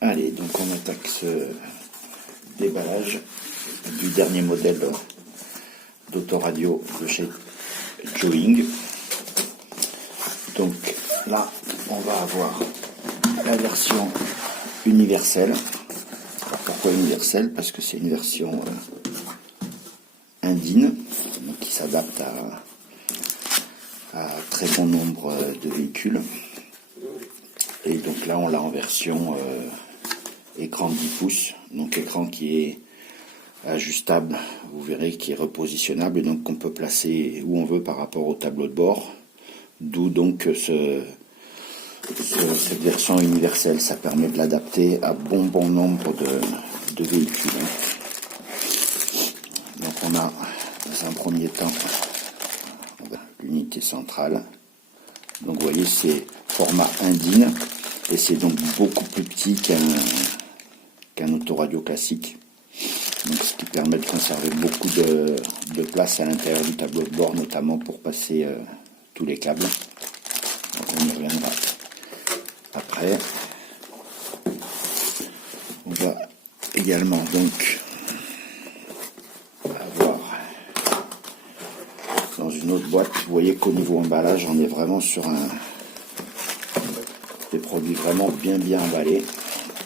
Allez, donc on attaque ce déballage du dernier modèle d'autoradio de chez Joing. Donc là, on va avoir la version universelle. Alors, pourquoi universelle? Parce que c'est une version indienne, donc qui s'adapte à très bon nombre de véhicules. Et donc là, on l'a en version écran 10 pouces, donc écran qui est ajustable, vous verrez, qui est repositionnable, et donc qu'on peut placer où on veut par rapport au tableau de bord. D'où donc cette version universelle, ça permet de l'adapter à bon nombre de véhicules. Donc on a dans un premier temps l'unité centrale. Donc vous voyez, c'est format indienne et c'est donc beaucoup plus petit qu'un autoradio classique. Donc ce qui permet de conserver beaucoup de place à l'intérieur du tableau de bord, notamment pour passer tous les câbles. Donc on y reviendra après. On va également donc avoir dans une autre boîte, vous voyez qu'au niveau emballage, on est vraiment sur des produits vraiment bien emballés.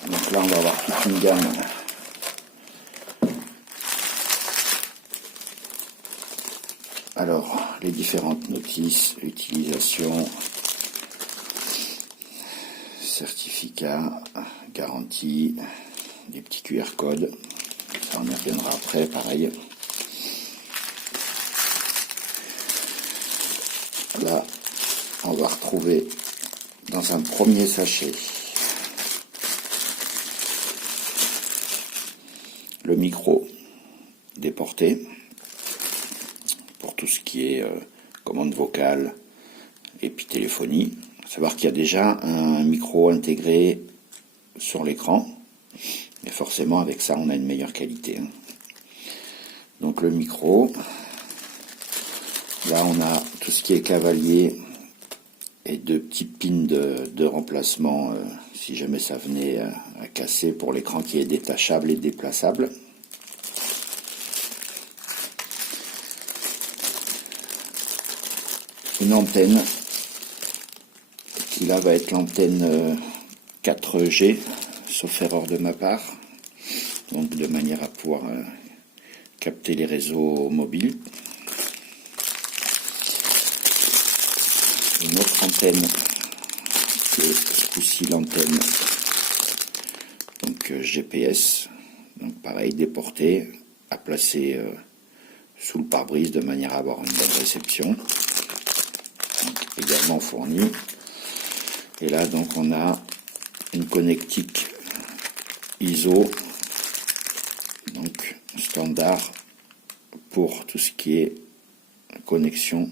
Donc là, on va avoir toute une gamme alors les différentes notices, utilisation, certificat, garantie, des petits QR codes, ça on y reviendra après, pareil. Là, on va retrouver dans un premier sachet le micro déporté pour tout ce qui est commande vocale et puis téléphonie. Il faut savoir qu'il y a déjà un micro intégré sur l'écran et forcément avec ça on a une meilleure qualité. Donc le micro, là on a tout ce qui est cavalier et deux petits pins de remplacement si jamais ça venait à casser pour l'écran qui est détachable et déplaçable. Une antenne qui là va être l'antenne 4G, sauf erreur de ma part, donc de manière à pouvoir capter les réseaux mobiles. Une autre antenne qui est ce coup-ci l'antenne donc GPS, donc pareil, déportée à placer sous le pare-brise de manière à avoir une bonne réception. Donc, également fournie. Et là donc on a une connectique ISO, donc standard pour tout ce qui est connexion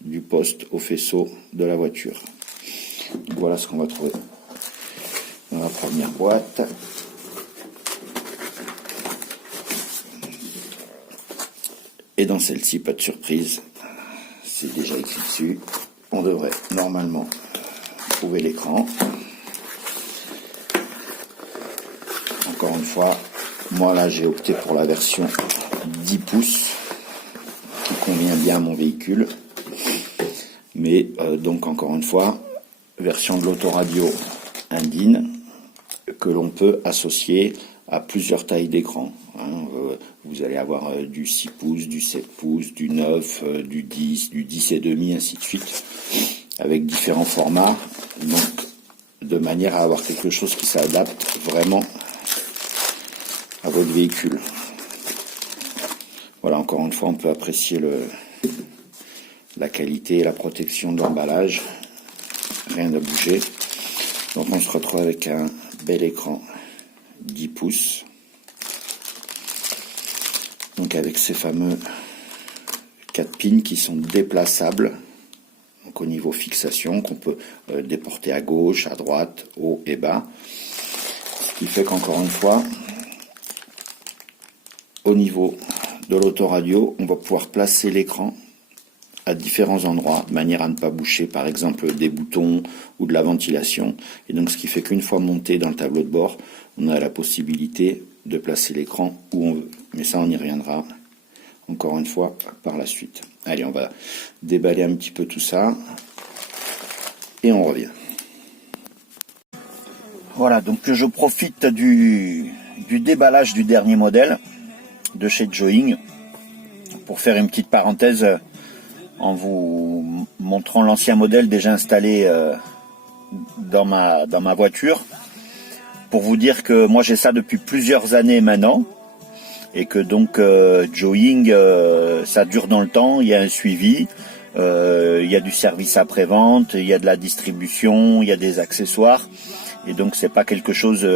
du poste au faisceau de la voiture. Donc voilà ce qu'on va trouver dans la première boîte. Et dans celle-ci, pas de surprise, c'est déjà écrit dessus. On devrait normalement trouver l'écran. Encore une fois, moi là j'ai opté pour la version 10 pouces qui convient bien à mon véhicule. Mais donc encore une fois, version de l'autoradio indienne que l'on peut associer à plusieurs tailles d'écran. Vous allez avoir du 6 pouces, du 7 pouces, du 9, du 10, du 10 et demi, ainsi de suite, avec différents formats, donc de manière à avoir quelque chose qui s'adapte vraiment à votre véhicule. Voilà, encore une fois, on peut apprécier la qualité et la protection de l'emballage, rien n'a bougé. Donc on se retrouve avec un bel écran 10 pouces, donc avec ces fameux 4 pins qui sont déplaçables, donc au niveau fixation, qu'on peut déporter à gauche, à droite, haut et bas, ce qui fait qu'encore une fois, au niveau de l'autoradio, on va pouvoir placer l'écran à différents endroits, de manière à ne pas boucher par exemple des boutons ou de la ventilation. Et donc ce qui fait qu'une fois monté dans le tableau de bord, on a la possibilité de placer l'écran où on veut. Mais ça, on y reviendra encore une fois par la suite. Allez, on va déballer un petit peu tout ça et on revient. Voilà, donc je profite du déballage du dernier modèle de chez Joying pour faire une petite parenthèse en vous montrant l'ancien modèle déjà installé dans ma voiture, pour vous dire que moi j'ai ça depuis plusieurs années maintenant, et que donc Joying, ça dure dans le temps, il y a un suivi, il y a du service après-vente, il y a de la distribution, il y a des accessoires, et donc c'est pas quelque chose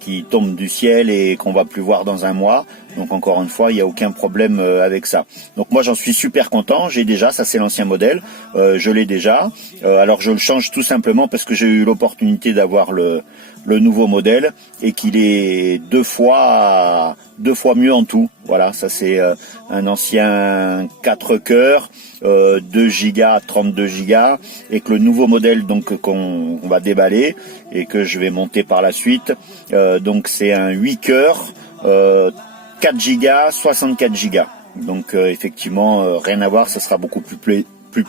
qui tombe du ciel et qu'on va plus voir dans un mois. Donc encore une fois, il n'y a aucun problème avec ça. Donc moi j'en suis super content, j'ai déjà, ça c'est l'ancien modèle, je l'ai déjà. Alors je le change tout simplement parce que j'ai eu l'opportunité d'avoir le nouveau modèle et qu'il est deux fois mieux en tout. Voilà, ça c'est un ancien 4 cœurs, 2 Go, 32 Go, et que le nouveau modèle donc qu'on va déballer et que je vais monter par la suite, donc c'est un 8 cœurs, 4 Go, 64 Go. Donc effectivement, rien à voir, ça sera beaucoup plus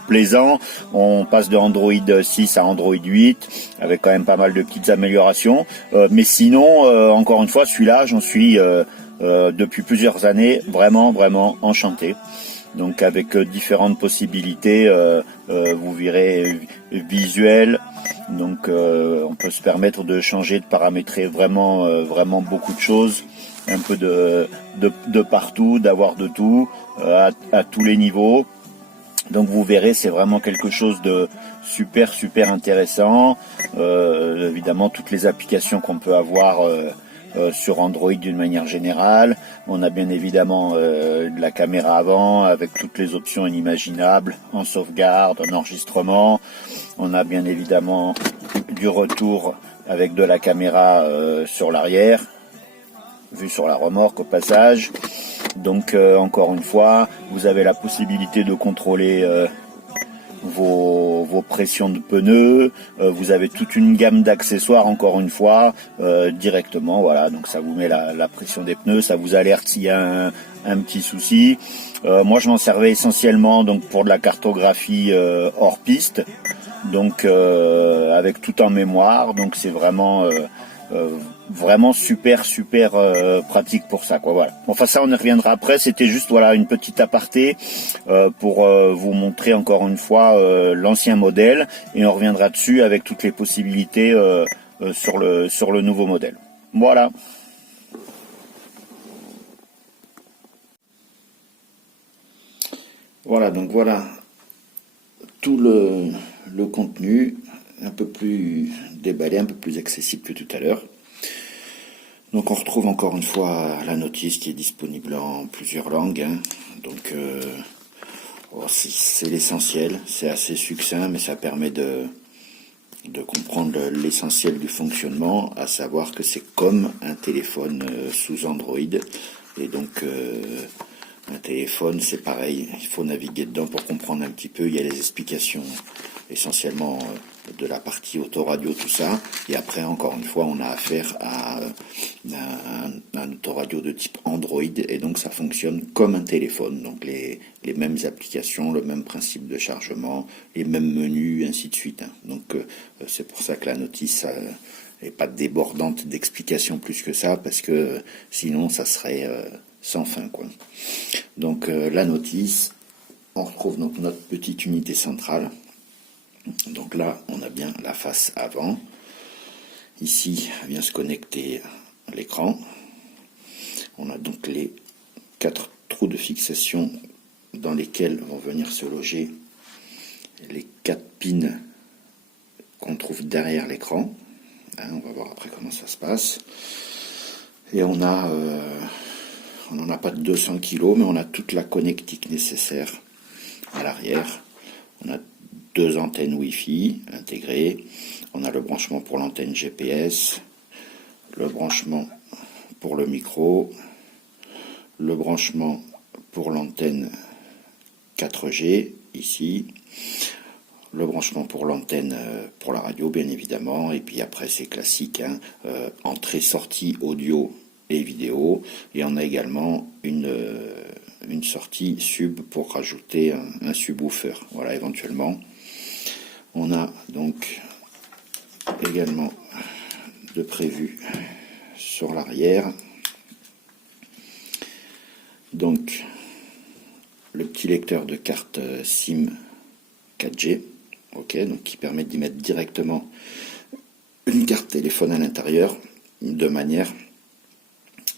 plaisant. On passe de Android 6 à Android 8 avec quand même pas mal de petites améliorations. Mais sinon, encore une fois, celui-là, j'en suis depuis plusieurs années vraiment enchanté. Donc avec différentes possibilités, vous verrez visuel. Donc on peut se permettre de changer, de paramétrer vraiment beaucoup de choses, un peu de partout, d'avoir de tout à tous les niveaux. Donc vous verrez, c'est vraiment quelque chose de super intéressant. Évidemment, toutes les applications qu'on peut avoir sur Android d'une manière générale. On a bien évidemment de la caméra avant avec toutes les options inimaginables, en sauvegarde, en enregistrement. On a bien évidemment du retour avec de la caméra sur l'arrière, vue sur la remorque au passage. Donc encore une fois, vous avez la possibilité de contrôler vos pressions de pneus, vous avez toute une gamme d'accessoires encore une fois directement, voilà, donc ça vous met la pression des pneus, ça vous alerte s'il y a un petit souci. Moi je m'en servais essentiellement donc pour de la cartographie hors piste, donc avec tout en mémoire, donc c'est vraiment super pratique pour ça, quoi. Voilà. Enfin ça on y reviendra après, c'était juste voilà une petite aparté pour vous montrer encore une fois l'ancien modèle, et on reviendra dessus avec toutes les possibilités sur le nouveau modèle. Voilà. Voilà, donc voilà tout le contenu, un peu plus déballé, un peu plus accessible que tout à l'heure. Donc on retrouve encore une fois la notice qui est disponible en plusieurs langues, hein. Donc c'est l'essentiel, c'est assez succinct, mais ça permet de comprendre l'essentiel du fonctionnement, à savoir que c'est comme un téléphone sous Android. Et donc un téléphone c'est pareil, il faut naviguer dedans pour comprendre un petit peu. Il y a les explications essentiellement de la partie autoradio, tout ça, et après encore une fois on a affaire à un autoradio de type Android, et donc ça fonctionne comme un téléphone, donc les mêmes applications, le même principe de chargement, les mêmes menus, ainsi de suite, hein. Donc c'est pour ça que la notice n'est pas débordante d'explications plus que ça, parce que sinon ça serait sans fin, quoi. Donc la notice, on retrouve donc notre petite unité centrale. Donc là, on a bien la face avant. Ici, vient se connecter l'écran. On a donc les 4 trous de fixation dans lesquels vont venir se loger les 4 pins qu'on trouve derrière l'écran. Hein, on va voir après comment ça se passe. Et on n'en a pas de 200 kg, mais on a toute la connectique nécessaire à l'arrière. On a 2 antennes Wi-Fi intégrées, on a le branchement pour l'antenne GPS, le branchement pour le micro, le branchement pour l'antenne 4G ici. Le branchement pour l'antenne, pour la radio bien évidemment, et puis après c'est classique, hein, entrée-sortie audio et vidéo, et on a également une sortie sub pour rajouter un subwoofer, voilà, éventuellement. On a donc également de prévu sur l'arrière, donc le petit lecteur de carte SIM 4G, ok, donc qui permet d'y mettre directement une carte téléphone à l'intérieur, de manière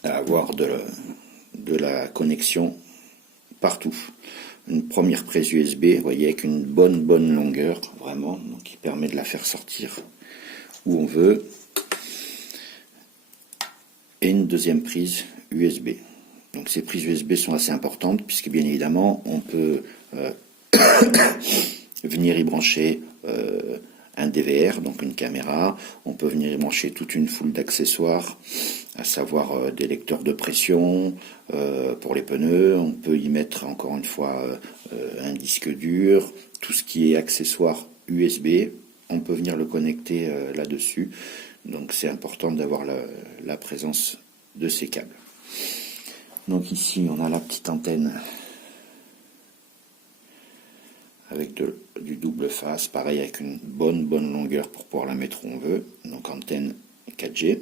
à avoir de la connexion partout. Une première prise USB, vous voyez, avec une bonne longueur, vraiment, donc qui permet de la faire sortir où on veut. Et une deuxième prise USB. Donc ces prises USB sont assez importantes, puisque bien évidemment, on peut venir y brancher un DVR, donc une caméra, on peut venir y brancher toute une foule d'accessoires, à savoir des lecteurs de pression pour les pneus, on peut y mettre encore une fois un disque dur, tout ce qui est accessoire USB, on peut venir le connecter là-dessus, donc c'est important d'avoir la présence de ces câbles. Donc ici on a la petite antenne avec du double face, pareil avec une bonne longueur pour pouvoir la mettre où on veut, donc antenne 4G.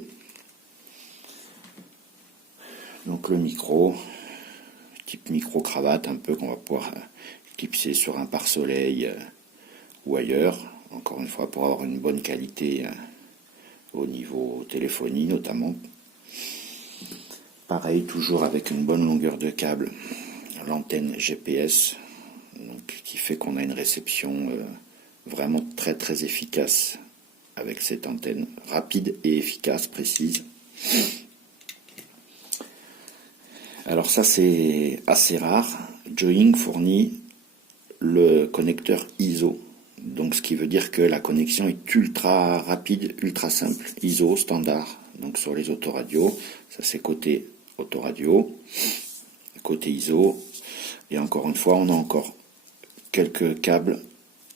Donc le micro, type micro-cravate un peu qu'on va pouvoir clipser sur un pare-soleil ou ailleurs, encore une fois pour avoir une bonne qualité au niveau téléphonie notamment. Pareil, toujours avec une bonne longueur de câble, l'antenne GPS, donc, qui fait qu'on a une réception vraiment très efficace avec cette antenne, rapide et efficace, précise. Alors ça c'est assez rare, Joying fournit le connecteur ISO, donc ce qui veut dire que la connexion est ultra rapide, ultra simple, ISO standard, donc sur les autoradios, ça c'est côté autoradio, côté ISO, et encore une fois on a encore quelques câbles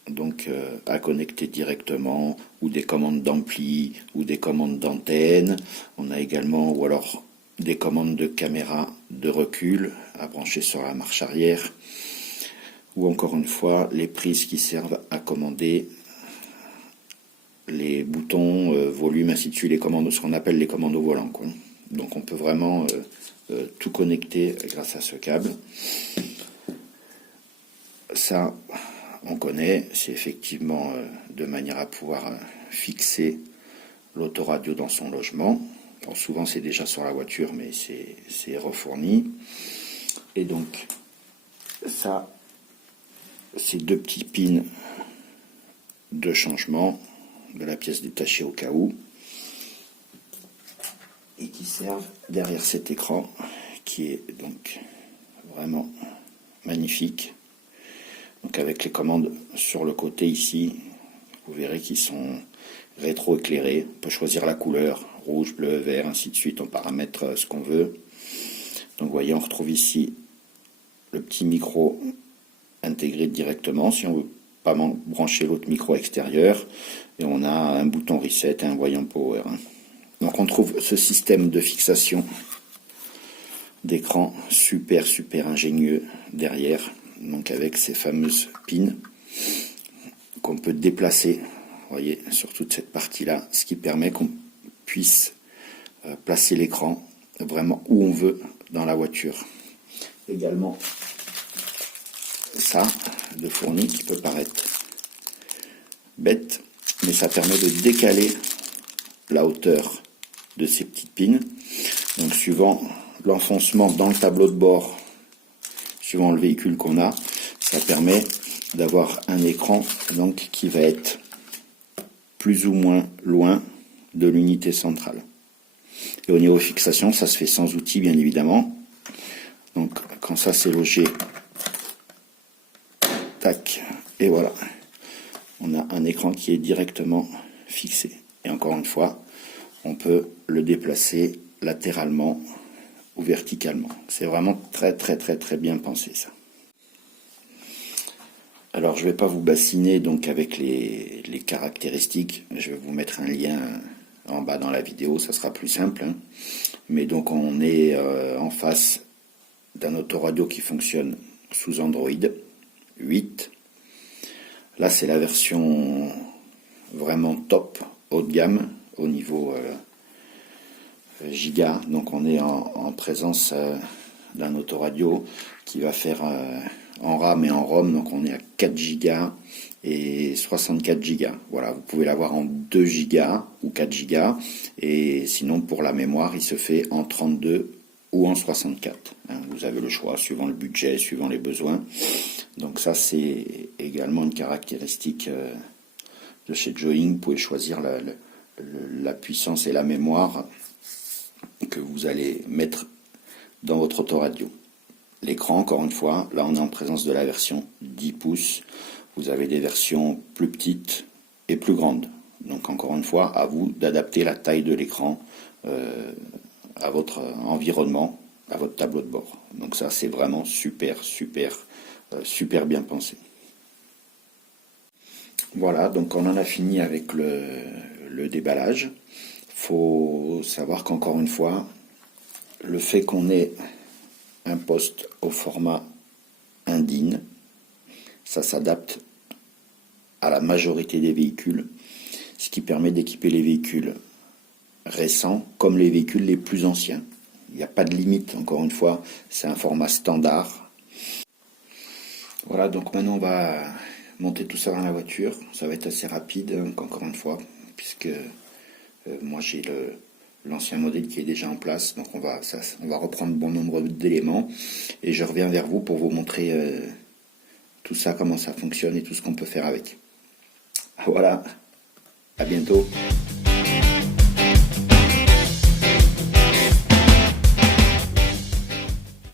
donc à connecter directement, ou des commandes d'ampli, ou des commandes d'antenne, on a également, ou alors des commandes de caméra de recul à brancher sur la marche arrière, ou encore une fois les prises qui servent à commander les boutons, volume, ainsi de suite, les commandes, ce qu'on appelle les commandes au volant, quoi. Donc on peut vraiment tout connecter grâce à ce câble. Ça, on connaît, c'est effectivement de manière à pouvoir fixer l'autoradio dans son logement. Bon, souvent c'est déjà sur la voiture, mais c'est refourni. Et donc ça, c'est deux petits pins de changement de la pièce détachée au cas où, et qui servent derrière cet écran qui est donc vraiment magnifique. Donc avec les commandes sur le côté ici, vous verrez qu'ils sont rétro-éclairés. On peut choisir la couleur, rouge, bleu, vert, ainsi de suite. On paramètre ce qu'on veut. Donc vous voyez, on retrouve ici le petit micro intégré directement, si on veut pas brancher l'autre micro extérieur. Et on a un bouton reset et un voyant power. Donc on trouve ce système de fixation d'écran super ingénieux derrière, donc avec ces fameuses pins qu'on peut déplacer, vous voyez, sur toute cette partie là, ce qui permet qu'on puisse placer l'écran vraiment où on veut dans la voiture. Également ça de fourni qui peut paraître bête, mais ça permet de décaler la hauteur de ces petites pins, donc suivant l'enfoncement dans le tableau de bord, suivant le véhicule qu'on a, ça permet d'avoir un écran donc qui va être plus ou moins loin de l'unité centrale. Et au niveau fixation, ça se fait sans outil bien évidemment. Donc quand ça c'est logé, tac, et voilà, on a un écran qui est directement fixé. Et encore une fois, on peut le déplacer latéralement ou verticalement. C'est vraiment très bien pensé ça. Alors je ne vais pas vous bassiner donc avec les caractéristiques, je vais vous mettre un lien en bas dans la vidéo, ça sera plus simple. Hein. Mais donc on est en face d'un autoradio qui fonctionne sous Android 8. Là c'est la version vraiment top, haut de gamme au niveau giga. Donc on est en présence d'un autoradio qui va faire en RAM et en ROM, donc on est à 4 Go et 64 Go. Voilà, vous pouvez l'avoir en 2 Go ou 4 Go, et sinon pour la mémoire, il se fait en 32 ou en 64. Hein, vous avez le choix, suivant le budget, suivant les besoins. Donc ça, c'est également une caractéristique de chez Joying. Vous pouvez choisir la puissance et la mémoire que vous allez mettre dans votre autoradio. L'écran, encore une fois, là on est en présence de la version 10 pouces. Vous avez des versions plus petites et plus grandes. Donc encore une fois, à vous d'adapter la taille de l'écran à votre environnement, à votre tableau de bord. Donc ça c'est vraiment super bien pensé. Voilà, donc on en a fini avec le déballage. Faut savoir qu'encore une fois, le fait qu'on ait un poste au format InDIN, ça s'adapte à la majorité des véhicules, ce qui permet d'équiper les véhicules récents comme les véhicules les plus anciens. Il n'y a pas de limite, encore une fois, c'est un format standard. Voilà, donc maintenant on va monter tout ça dans la voiture. Ça va être assez rapide, encore une fois, puisque moi j'ai l'ancien modèle qui est déjà en place, donc on va reprendre bon nombre d'éléments et je reviens vers vous pour vous montrer tout ça, comment ça fonctionne et tout ce qu'on peut faire avec. Voilà, à bientôt.